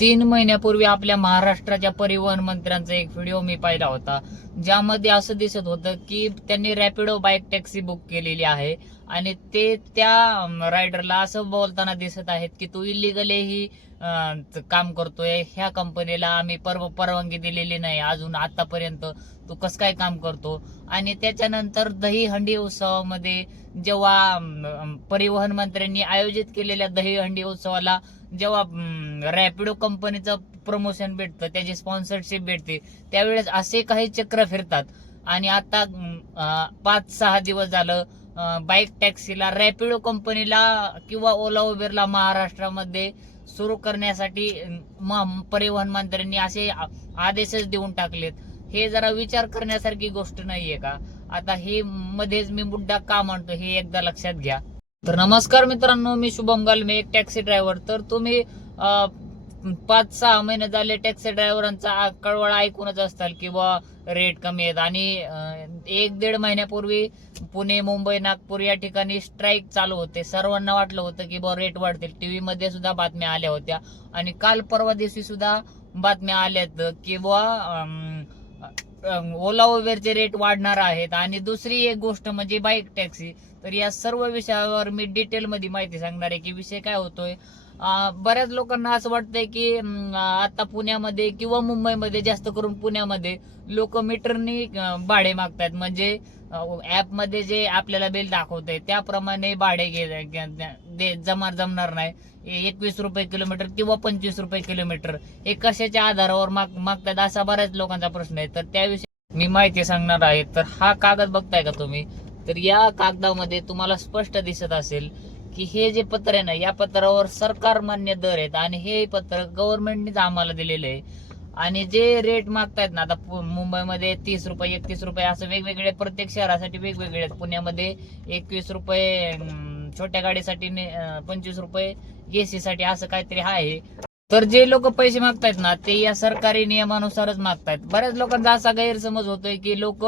तीन महिन्यापूर्वी आपल्या महाराष्ट्राच्या परिवहन मंत्र्यांचा एक व्हिडिओ मी पाहिला होता ज्यामध्ये असं दिसत होतं की त्यांनी रॅपिडो बाईक टॅक्सी बुक केलेली आहे. आणि ते त्या रायडरला असं बोलताना दिसत आहेत की तू इलिगली काम करतोय. ह्या कंपनीला आम्ही परव परवानगी दिलेली नाही. अजून आतापर्यंत तू कसं काय काम करतो? आणि त्याच्यानंतर दहीहंडी उत्सवामध्ये जेव्हा परिवहन मंत्र्यांनी आयोजित केलेल्या दहीहंडी उत्सवाला जेव्हा रॅपिडो कंपनीचं प्रमोशन भेटतं त्याची स्पॉन्सरशिप भेटते त्यावेळेस असे काही चक्र फिरतात. आणि आता पाच सहा दिवस झालं बाईक टॅक्सीला रॅपिडो कंपनीला किंवा ओला उबेरला महाराष्ट्रामध्ये सुरू करण्यासाठी म- परिवहन मंत्र्यांनी असे आदेशच देऊन टाकलेत. हे जरा विचार करण्यासारखी गोष्ट नाहीये का? आता हे मध्येच मी मुद्दा का म्हणतो हे एकदा लक्षात घ्या. तर नमस्कार मित्रांनो मी शुभम गालमे एक टॅक्सी ड्रायव्हर तर तुम्ही पाच सहा महिने झाले टॅक्सी ड्रायव्हरांचा कळवळा ऐकूनच असताल किंवा रेट कमी आहेत आणि एक दीड महिन्यापूर्वी पुणे मुंबई नागपूर या ठिकाणी स्ट्राईक चालू होते. सर्वांना वाटलं होतं की बा रेट वाढतील. टीव्ही मध्ये सुद्धा बातम्या आल्या होत्या. आणि काल परवा दिवशी सुद्धा बातम्या आल्यात की बा ओला उबेरचे रेट वाढणार आहेत. आणि दुसरी एक गोष्ट म्हणजे बाईक टॅक्सी तर या सर्व विषयावर मी डिटेलमध्ये माहिती सांगणार आहे की विषय काय होतोय? बऱ्याच लोकांना असं वाटतंय की आता पुण्यामध्ये किंवा मुंबईमध्ये जास्त करून पुण्यामध्ये लोक मीटरनी भाडे मागतात म्हणजे ऍपमध्ये जे आपल्याला बिल दाखवते त्याप्रमाणे भाडे घे जमा जमणार नाही. एकवीस रुपये किलोमीटर किंवा पंचवीस रुपये किलोमीटर हे कशाच्या आधारावर माग मागतात असा बऱ्याच लोकांचा प्रश्न आहे. तर त्याविषयी मी माहिती सांगणार आहे. तर हा कागद बघताय का तुम्ही? तर या कागदामध्ये तुम्हाला स्पष्ट दिसत असेल की हे जे पत्र आहे ना या पत्रावर सरकार मान्य दर आहेत आणि हे पत्र गव्हर्नमेंटनेच आम्हाला दिलेलं आहे. आणि जे रेट मागतायत ना आता मुंबईमध्ये तीस रुपये एकतीस रुपये असं वेगवेगळे प्रत्येक शहरासाठी वेगवेगळे आहेत. पुण्यामध्ये एकवीस रुपये छोट्या गाडीसाठी पंचवीस रुपये एसी साठी असं काहीतरी आहे. तर जे लोक पैसे मागतायत ना ते या सरकारी नियमानुसारच मागतायत. बऱ्याच लोकांचा असा गैरसमज होतोय की लोक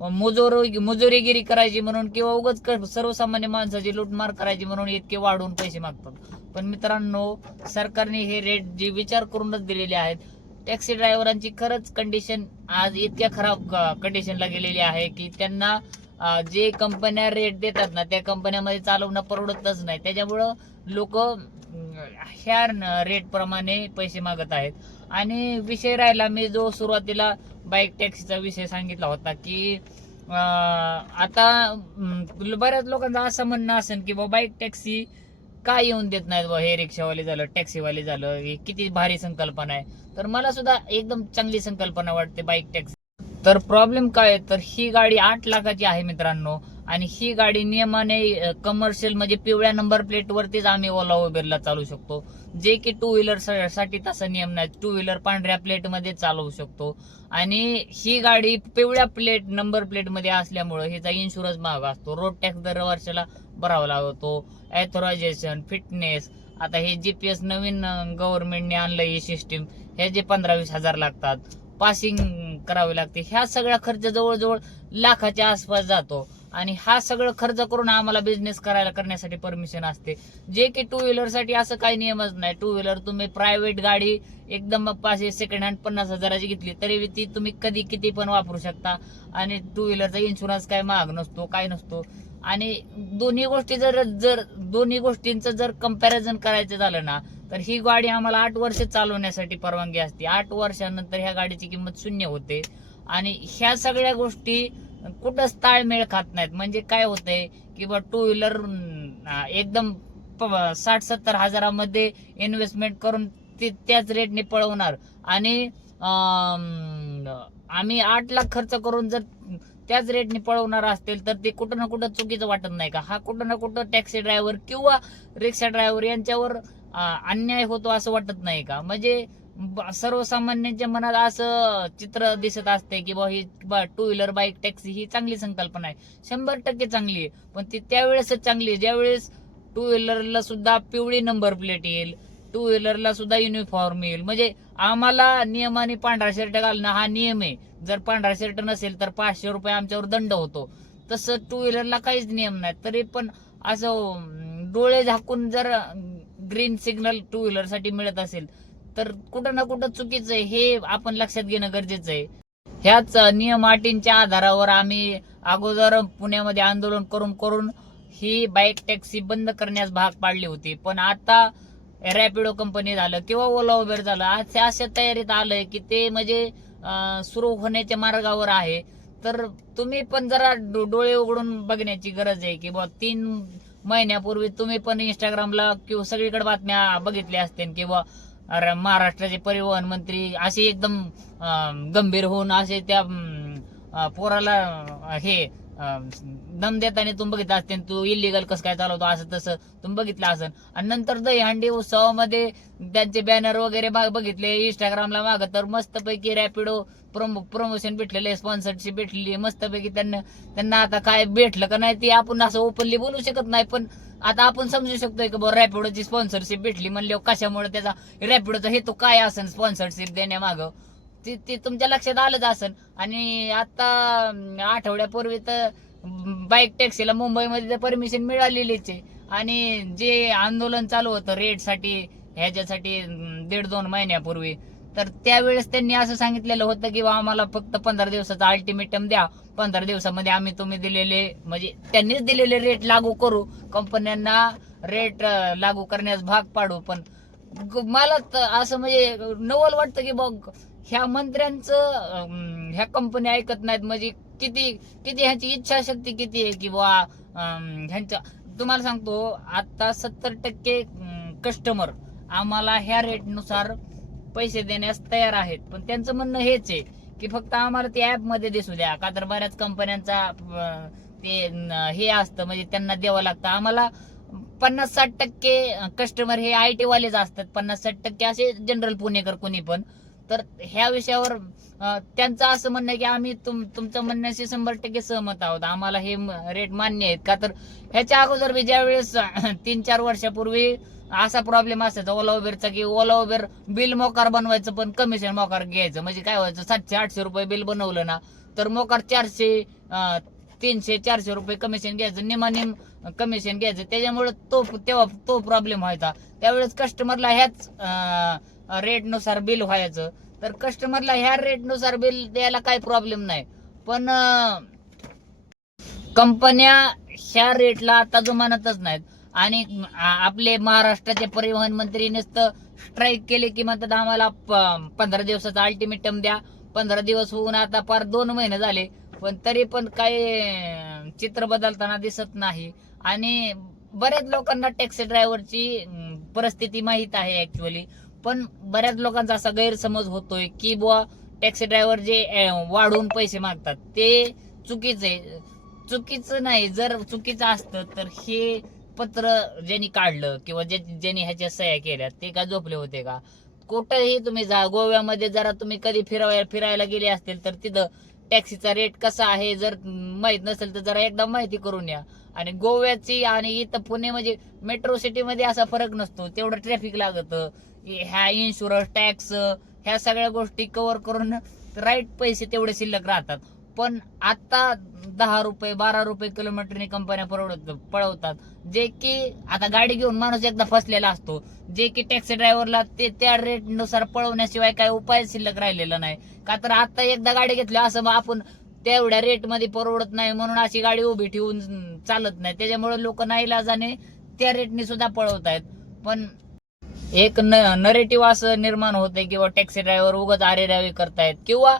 मुजोर मजुरीगिरी करायची म्हणून किंवा उगाच क- सर्वसामान्य माणसाची लूटमार करायची म्हणून इतके वाढवून पैसे मागतात. पण मित्रांनो सरकारने हे रेट जे विचार करूनच दिलेले आहेत टॅक्सी ड्रायव्हरांची खरंच कंडिशन आज इतक्या खराब कंडिशनला गेलेली आहे की त्यांना जे कंपन्या रेट देतात ना त्या कंपन्यामध्ये चालवणं परवडतच नाही. त्याच्यामुळं लोक ह्या रेटप्रमाणे पैसे मागत आहेत. आणि विषय राहिला मी जो सुरुवातीला बाईक टॅक्सीचा विषय सांगितला होता की आता बऱ्याच लोकांचं असं म्हणणं असेल की बाबा बाईक टॅक्सी काय येऊन देत नाहीत बा हे रिक्षावाले झालं टॅक्सीवाले झालं हे किती भारी संकल्पना आहे. तर मला सुद्धा एकदम चांगली संकल्पना वाटते बाईक टॅक्सी. तर प्रॉब्लेम काय आहे? तर ही गाडी आठ लाखाची आहे मित्रांनो. आणि ही गाडी नियमाने कमर्शियल म्हणजे पिवळ्या नंबर प्लेट वरतीच आम्ही ओला उबेरला चालू शकतो. जे की टू व्हीलरसाठी तसा नियम नाही. टू व्हीलर पांढऱ्या प्लेटमध्ये चालवू शकतो. आणि ही गाडी पिवळ्या प्लेट नंबर प्लेटमध्ये असल्यामुळे हिचा इन्शुरन्स महाग असतो. रोड टॅक्स दर वर्षाला भरावा लागतो. ॲथोरायझेशन फिटनेस आता हे जी पी एस नवीन गव्हर्नमेंटने आणलं ही सिस्टीम हे जे पंधरा वीस हजार लागतात. पासिंग करावे लागते. ह्या सगळा खर्च जवळजवळ लाखाच्या आसपास जातो. आणि हा सगळं खर्च करून आम्हाला बिझनेस करायला करण्यासाठी परमिशन असते. जे की टू व्हीलरसाठी असं काही नियमच नाही. टू व्हीलर तुम्ही प्रायव्हेट गाडी एकदम पाचशे सेकंड हँड पन्नास हजाराची घेतली तरी ती तुम्ही कधी किती पण वापरू शकता. आणि टू व्हीलरचा इन्शुरन्स काय महाग नसतो काय नसतो. आणि दोन्ही गोष्टी जर जर दोन्ही गोष्टींचं जर कंपॅरिझन करायचं झालं ना तर ही गाडी आम्हाला आठ वर्ष चालवण्यासाठी परवानगी असते. आठ वर्षानंतर ह्या गाडीची किंमत शून्य होते. आणि ह्या सगळ्या गोष्टी कुठंच ताळमेळ खात नाहीत. म्हणजे काय होतंय की बा टू व्हीलर एकदम प- साठ सत्तर हजारामध्ये इन्व्हेस्टमेंट करून ते त्याच रेटने पळवणार. आणि आम्ही आठ लाख खर्च करून जर त्याच रेटने पळवणार असतील तर ते कुठं ना कुठं चुकीचं वाटत नाही का? हा कुठं ना कुठं टॅक्सी ड्रायव्हर किंवा रिक्षा ड्रायव्हर यांच्यावर अन्याय होतो असं वाटत नाही का? म्हणजे सर्वसामान्यांच्या मनात असं चित्र दिसत असते की बा ही टू व्हीलर बाईक टॅक्सी ही चांगली संकल्पना आहे. शंभर टक्के चांगली आहे. पण ती त्यावेळेसच चांगली आहे. ज्यावेळेस टू व्हीलरला सुद्धा पिवळी नंबर प्लेट येईल टू व्हीलरला सुद्धा युनिफॉर्म येईल. म्हणजे आम्हाला नियमाने पांढरा शर्ट घालणं हा नियम आहे. जर पांढरा शर्ट नसेल तर पाचशे रुपये आमच्यावर दंड होतो. तसं टू व्हीलरला काहीच नियम नाही. तरी पण असं डोळे झाकून जर ग्रीन सिग्नल टू व्हीलरसाठी मिळत असेल तर कुठं ना कुठं चुकीचं आहे हे आपण लक्षात घेणं गरजेचं आहे. ह्याच नियम अटींच्या आधारावर आम्ही अगोदर पुण्यामध्ये आंदोलन करून करून ही बाईक टॅक्सी बंद करण्यास भाग पाडली होती. पण आता रॅपिडो कंपनी झालं किंवा ओला उबेर झालं आज अशा तयारीत आलंय की ते म्हणजे सुरू होण्याच्या मार्गावर आहे. तर तुम्ही पण जरा डोळे उघडून बघण्याची गरज आहे की बा तीन महिन्यापूर्वी तुम्ही पण इंस्टाग्रामला किंवा सगळीकडे बातम्या बघितल्या असतील किंवा अरे महाराष्ट्राचे परिवहन मंत्री असे एकदम गंभीर होऊन असे त्या पोराला हे दम देताना तुम्ही बघितलं असते तू इलिगल कसं काय चालवतो असं तसं तुम्ही बघितलं असेल आणि नंतर दहीहंडी उत्सवामध्ये त्यांचे बॅनर वगैरे बघितले इंस्टाग्रामला माग तर मस्तपैकी रॅपिडो प्रमो प्रमोशन भेटलेले स्पॉन्सरशिप भेटलेली मस्तपैकी त्यांना त्यांना आता काय भेटलं का नाही ते आपण असं ओपनली बोलू शकत नाही पण आता आपण समजू शकतोय की बरं रॅपिडोची स्पॉन्सरशिप भेटली म्हणल्यावर कशामुळे त्याचा रॅपिडोचा हेतू काय असेल स्पॉन्सरशिप देण्यामागं? ते ते तुमच्या लक्षात आलंच असन. आणि आता आठवड्यापूर्वी तर बाईक टॅक्सीला मुंबईमध्ये परमिशन मिळालेलीच. आहे आणि जे आंदोलन चालू होतं रेटसाठी ह्याच्यासाठी दीड दोन महिन्यापूर्वी तर त्यावेळेस त्यांनी असं सांगितलेलं होतं की बा आम्हाला फक्त पंधरा दिवसाचा अल्टिमेटम द्या. पंधरा दिवसामध्ये आम्ही तुम्ही दिलेले म्हणजे त्यांनीच दिलेले रेट लागू करू. कंपन्यांना रेट लागू करण्यास भाग पाडू. पण मला असं म्हणजे नवल वाटतं की बघ ह्या मंत्र्यांचं ह्या कंपनी ऐकत नाहीत म्हणजे किती किती ह्याची इच्छाशक्ती किती आहे की बा ह्यांच्या तुम्हाला सांगतो आता सत्तर टक्के कस्टमर आम्हाला ह्या रेटनुसार पैसे देण्यास तयार आहेत. पण त्यांचं म्हणणं हेच आहे की फक्त आम्हाला ते ॲपमध्ये दिसू द्या. का तर बऱ्याच कंपन्यांचा ते हे असतं म्हणजे त्यांना द्यावं लागतं. आम्हाला पन्नास साठ टक्के कस्टमर हे आय टीवालेच असतात. पन्नास साठ टक्के असे जनरल पुणेकर कोणी पण. तर ह्या विषयावर त्यांचं असं म्हणणं आहे की आम्ही तुम तुमचं म्हणण्याशी शंभर टक्के सहमत आहोत. आम्हाला हे रेट मान्य आहेत का? तर ह्याच्या अगोदर मी ज्यावेळेस तीन चार वर्षापूर्वी असा प्रॉब्लेम असायचा ओला उबेरचा की ओला उबेर बिल मोकार बनवायचं पण कमिशन मोकार घ्यायचं. म्हणजे काय व्हायचं सातशे आठशे रुपये बिल बनवलं ना तर मोकार चारशे तीनशे चारशे रुपये कमिशन घ्यायचं निमानिम कमिशन घ्यायचं. त्याच्यामुळे तो तेव्हा तो प्रॉब्लेम व्हायचा. त्यावेळेस कस्टमरला ह्याच रेटनुसार बिल व्हायचं. तर कस्टमरला ह्या रेटनुसार बिल द्यायला काही प्रॉब्लेम नाही. पण कंपन्या ह्या रेटला आता जुमानतच नाहीत. आणि आपले महाराष्ट्राचे परिवहन मंत्री नुसतं स्ट्राईक केले की म्हणतात आम्हाला प- पंधरा दिवसाचा अल्टिमेटम द्या. पंधरा दिवस होऊन आता पार दोन महिने झाले. पण तरी पण काही चित्र बदलताना दिसत नाही. आणि बऱ्याच लोकांना टॅक्सी ड्रायव्हरची परिस्थिती माहीत आहे ऍक्च्युअली पण बऱ्याच लोकांचा असा गैरसमज होतोय की बुवा टॅक्सी ड्रायव्हर जे वाढवून पैसे मागतात ते चुकीचं आहे. चुकीचं नाही जर चुकीचं असतं तर हे पत्र ज्यांनी काढलं किंवा जे ज्यांनी ह्याच्या सह्या केल्या ते का झोपले होते का? कुठंही तुम्ही जा गोव्यामध्ये जरा तुम्ही कधी फिराव फिरायला गेले असतील तर तिथं टॅक्सीचा रेट कसा आहे? जर माहीत नसेल तर जरा एकदा माहिती करून या. आणि गोव्याची आणि इथं पुणे म्हणजे मेट्रो सिटीमध्ये असा फरक नसतो. तेवढं ट्रॅफिक लागत. ह्या इन्शुरन्स टॅक्स ह्या सगळ्या गोष्टी कव्हर करून राईट पैसे तेवढे शिल्लक राहतात. पण आता दहा रुपये बारा रुपये किलोमीटरने कंपन्या परवडत पळवतात. जे की आता गाडी घेऊन माणूस एकदा फसलेला असतो. जे की टॅक्सी ड्रायव्हरला ते त्या रेटनुसार पळवण्याशिवाय काही उपाय शिल्लक राहिलेला नाही. का तर आता एकदा गाडी घेतली असं मग आपण तेवढ्या रेटमध्ये परवडत नाही म्हणून अशी गाडी उभी ठेवून चालत नाही. त्याच्यामुळे लोक नाईलाजाने त्या रेटने सुद्धा पळवतायत पण एक न नरेटिव्ह असं निर्माण होतंय किंवा टॅक्सी ड्रायव्हर उगत आरेरावी करतायत किंवा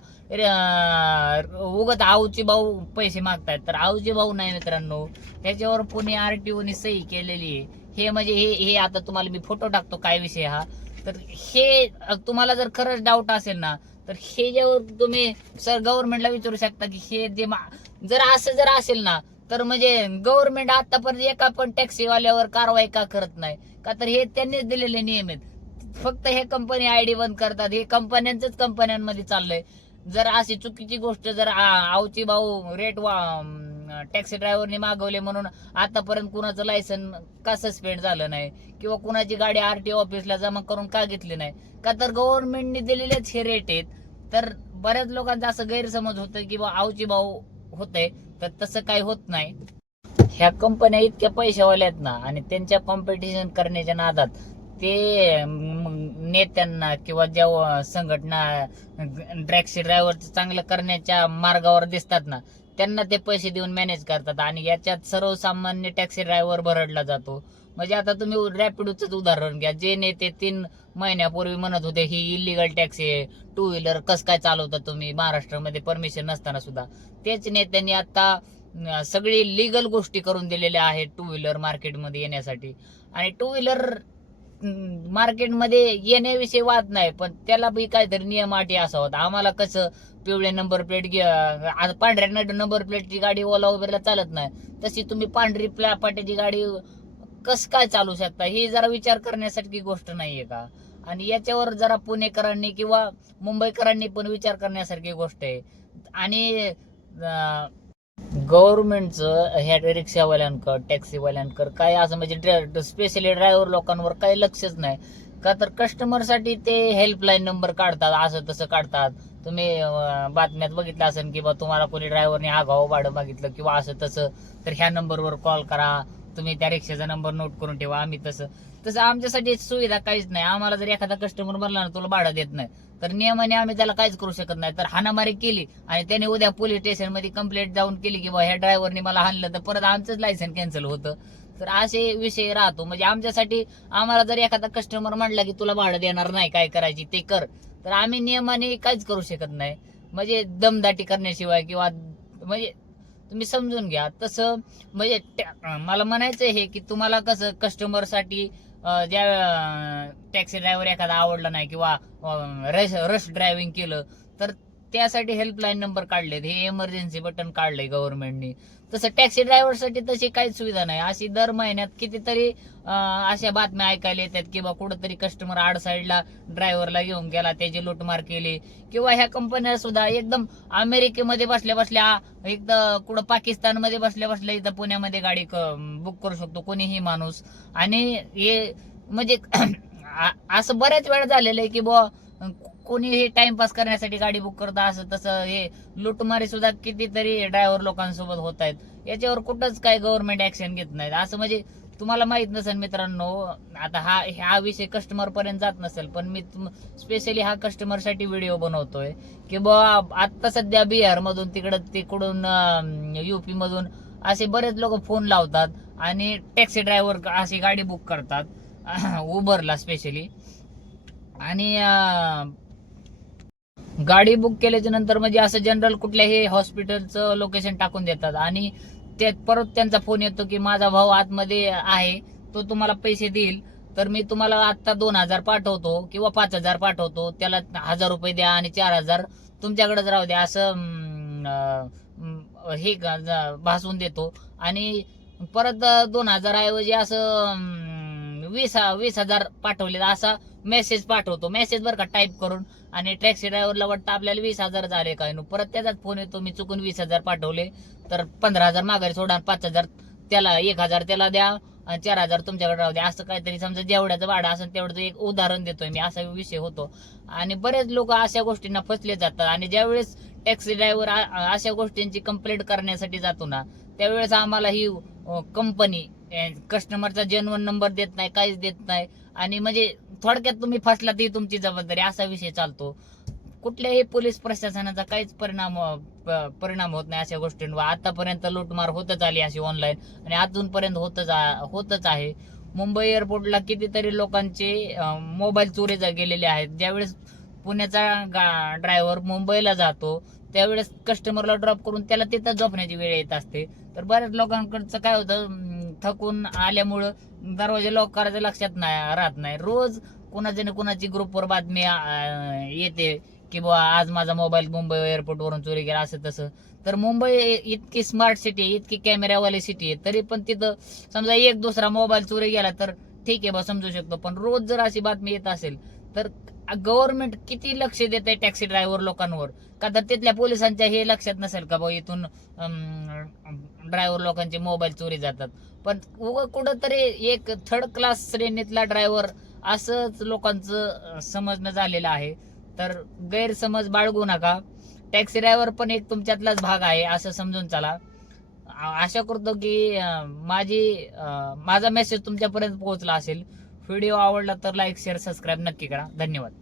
उगत आऊची भाऊ पैसे मागतायत. तर आऊची भाऊ नाही मित्रांनो त्याच्यावर पुणे आरटीओने सही केलेली आहे. हे म्हणजे हे हे आता तुम्हाला मी फोटो टाकतो काय विषय हा. तर हे तुम्हाला जर खरंच डाऊट असेल ना तर हे जेव्हा तुम्ही सर गव्हर्नमेंटला विचारू शकता की हे जे जर असं जर असेल ना तर म्हणजे गव्हर्नमेंट आतापर्यंत एका पण टॅक्सीवाल्यावर कारवाई का करत नाही? का तर हे त्यांनीच दिलेले नियम आहेत. फक्त हे कंपनी आयडी बंद करतात. हे कंपन्यांचंच कंपन्यांमध्ये चाललंय. जर अशी चुकीची गोष्ट जर आवची भाऊ रेट वा टॅक्सी ड्रायव्हरने मागवले म्हणून आतापर्यंत कुणाचं लायसन का सस्पेंड झालं नाही? किंवा कुणाची गाडी आरटीओ ऑफिसला जमा करून का घेतली नाही? का तर गव्हर्नमेंटने दिलेलेच हे रेट आहेत. तर बऱ्याच लोकांचा असं गैरसमज होतं की बा आवची भाऊ होतंय तर तसं काही होत नाही. ह्या कंपन्या इतक्या पैशावाल्या आहेत ना आणि त्यांच्या कॉम्पिटिशन करण्याच्या नादात ते नेत्यांना किंवा ज्या संघटना टॅक्सी ड्रायव्हर चांगलं करण्याच्या मार्गावर दिसतात ना त्यांना ते पैसे देऊन मॅनेज करतात आणि याच्यात सर्वसामान्य टॅक्सी ड्रायव्हर भरडला जातो. म्हणजे आता तुम्ही रॅपिडोच उदाहरण घ्या. जे नेते तीन महिन्यापूर्वी म्हणत होते ही इलिगल टॅक्सी आहे. टू व्हीलर कस काय चालवता तुम्ही? महाराष्ट्रामध्ये परमिशन नसताना सुद्धा. तेच नेत्यांनी आता सगळी लिगल गोष्टी करून दिलेल्या आहेत टू व्हीलर मार्केटमध्ये येण्यासाठी. आणि टू व्हीलर मार्केटमध्ये येण्याविषयी वाद नाही पण त्याला बी काहीतरी नियम अटी असावं. आम्हाला कसं पिवळे नंबर प्लेट घ्या पांढऱ्या नंबर प्लेटची गाडी ओला उबेरला चालत नाही. तशी तुम्ही पांढरी प्ला पाट्याची गाडी कस काय चालू शकता? ही जरा विचार करण्यासारखी गोष्ट नाहीये का? आणि याच्यावर जरा पुणेकरांनी किंवा मुंबईकरांनी पण विचार करण्यासारखी गोष्ट आहे. आणि गव्हर्नमेंटचं ह्या रिक्षावाल्यांकर टॅक्सीवाल्यांकर काय असं म्हणजे स्पेशली ड्रायव्हर लोकांवर काही लक्षच नाही. का तर कस्टमरसाठी ते हेल्पलाईन नंबर काढतात असं तसं काढतात. तुम्ही बातम्यात बघितलं असेल की बा तुम्हाला कोणी ड्रायव्हरने आगाव भाडं मागितलं किंवा असं तसं तर ह्या नंबरवर कॉल करा. तुम्ही त्या रिक्षाचा नंबर नोट करून ठेवा आम्ही तसं. तसं आमच्यासाठी सुविधा काहीच नाही. आम्हाला जर एखादा कस्टमर म्हणला ना तुला भाडं देत नाही तर नियमाने आम्ही त्याला काहीच करू शकत नाही. तर हाणामारी केली आणि त्याने उद्या पोलीस स्टेशनमध्ये कंप्लेंट जाऊन केली की बा ह्या ड्रायव्हरने मला हाणलं तर परत आमचंच लायसन कॅन्सल होतं. तर असे विषय राहतो. म्हणजे आमच्यासाठी आम्हाला जर एखादा कस्टमर म्हणला की तुला भाडं देणार नाही काय करायची ते कर. तर आम्ही नियमाने काहीच करू शकत नाही. म्हणजे दमदाटी करण्याशिवाय किंवा म्हणजे तुम्ही समजून घ्या. तसं म्हणजे मला म्हणायचं हे की तुम्हाला कसं कस्टमरसाठी ज्या टॅक्सी ड्रायव्हर एखादा आवडला नाही किंवा रश रश ड्रायव्हिंग केलं तर त्यासाठी हेल्पलाईन नंबर काढलेत. हे इमर्जन्सी बटन काढलंय गव्हर्नमेंटनी तसं टॅक्सी ड्रायव्हरसाठी तशी काहीच सुविधा नाही. अशी दर महिन्यात कितीतरी अशा बातम्या ऐकायला येतात की कुठंतरी कस्टमर आड साईडला ड्रायव्हरला घेऊन गेला त्याची लूटमार केली. किंवा ह्या कंपन्या सुद्धा एकदम अमेरिकेमध्ये बसल्या बसल्या एकदा कुठं पाकिस्तानमध्ये बसल्या बसल्या इथं पुण्यामध्ये गाडी बुक करू शकतो. कोणीही माणूस. आणि हे म्हणजे असं बऱ्याच वेळा झालेलं आहे की बुवा कोणी हे टाइमपास करण्यासाठी गाडी बुक करता असं तसं हे लुटमारी सुद्धा कितीतरी ड्रायव्हर लोकांसोबत होत आहेत. याच्यावर कुठंच काय गव्हर्नमेंट ऍक्शन घेत नाहीत. असं म्हणजे तुम्हाला माहीत नसेल मित्रांनो आता हा हा विषय कस्टमर पर्यंत जात नसेल पण मी स्पेशली हा कस्टमरसाठी व्हिडिओ बनवतोय की बुवा आता सध्या बिहार मधून तिकडं तिकडून युपी मधून असे बरेच लोक फोन लावतात आणि टॅक्सी ड्रायव्हर अशी गाडी बुक करतात उबरला स्पेशली आणि गाडी बुक केल्याच्यानंतर म्हणजे असं जनरल कुठल्याही हॉस्पिटलचं लोकेशन टाकून देतात. आणि त्यात परत त्यांचा फोन येतो की माझा भाऊ आतमध्ये आहे तो तुम्हाला पैसे देईल. तर मी तुम्हाला आत्ता दोन हजार पाठवतो किंवा पाच हजार पाठवतो. त्याला हजार रुपये द्या आणि चार हजार तुमच्याकडेच राहू द्या. असं हे भासून देतो. आणि परत दोन हजार ऐवजी असं वीस वीस हजार पाठवले असा मेसेज पाठवतो. मेसेज बरं का टाईप करून. आणि टॅक्सी ड्रायव्हरला वाटतं आपल्याला वीस हजार झाले काय नु. परत त्याचाच फोन येतो मी चुकून वीस हजार पाठवले. तर पंधरा हजार माघारी सोडा पाच हजार त्याला एक हजार त्याला द्या आणि चार हजार तुमच्याकडे राहू द्या. असं काहीतरी समजा जेवढ्याचं भाडं असेल तेवढं एक उदाहरण देतोय मी. असा विषय होतो. आणि बरेच लोक अशा गोष्टींना फसले जातात. आणि ज्यावेळेस टॅक्सी ड्रायव्हर अशा गोष्टींची कंप्लेंट करण्यासाठी जातो ना त्यावेळेस आम्हाला ही कंपनी कस्टमरचा जेन्युन नंबर देत नाही काहीच देत नाही. आणि म्हणजे थोडक्यात तुम्ही फसला ती तुमची जबाबदारी असा विषय चालतो. कुठल्याही पोलीस प्रशासनाचा काहीच परिणाम प- परिणाम होत नाही अशा गोष्टींवर. आतापर्यंत लूटमार होतच आली अशी ऑनलाईन आणि अजूनपर्यंत होतच होतच आहे. मुंबई एअरपोर्टला कितीतरी लोकांचे मोबाईल चोरी गेलेले आहेत. ज्यावेळेस पुण्याचा ड्रायव्हर मुंबईला जातो त्यावेळेस कस्टमरला ड्रॉप करून त्याला तिथं झोपण्याची वेळ येत असते. तर बऱ्याच लोकांकडचं काय होतं थकून आल्यामुळं दरवाजे लॉक करायचं लक्षात नाही राहत नाही. रोज कुणाच्या ना कुणाची ग्रुपवर बातमी येते की बुवा आज माझा मोबाईल मुंबई एअरपोर्ट वरून चोरी गेला असं तसं. तर मुंबई इतकी स्मार्ट सिटी आहे इतकी कॅमेऱ्यावाली सिटी आहे तरी पण तिथं समजा एक दुसरा मोबाईल चोरी गेला तर ठीक आहे बा समजू शकतो. पण रोज जर अशी बातमी येत असेल तर गव्हर्नमेंट किती लक्ष देत आहे टॅक्सी ड्रायव्हर लोकांवर? का तर तिथल्या पोलिसांच्या हे लक्षात नसेल का भाऊ इथून ड्रायव्हर लोकांचे मोबाईल चोरी जातात? पण उगं कुठंतरी एक थर्ड क्लास श्रेणीतला ड्रायव्हर असंच लोकांचं समजणं झालेलं आहे. तर गैरसमज बाळगू नका. टॅक्सी ड्रायव्हर पण एक तुमच्यातलाच भाग आहे असं समजून चला. आशा करतो की माझी माझा मेसेज तुमच्यापर्यंत पोहोचला असेल. व्हिडिओ आवडला तर लाईक शेअर सबस्क्राईब नक्की करा. धन्यवाद.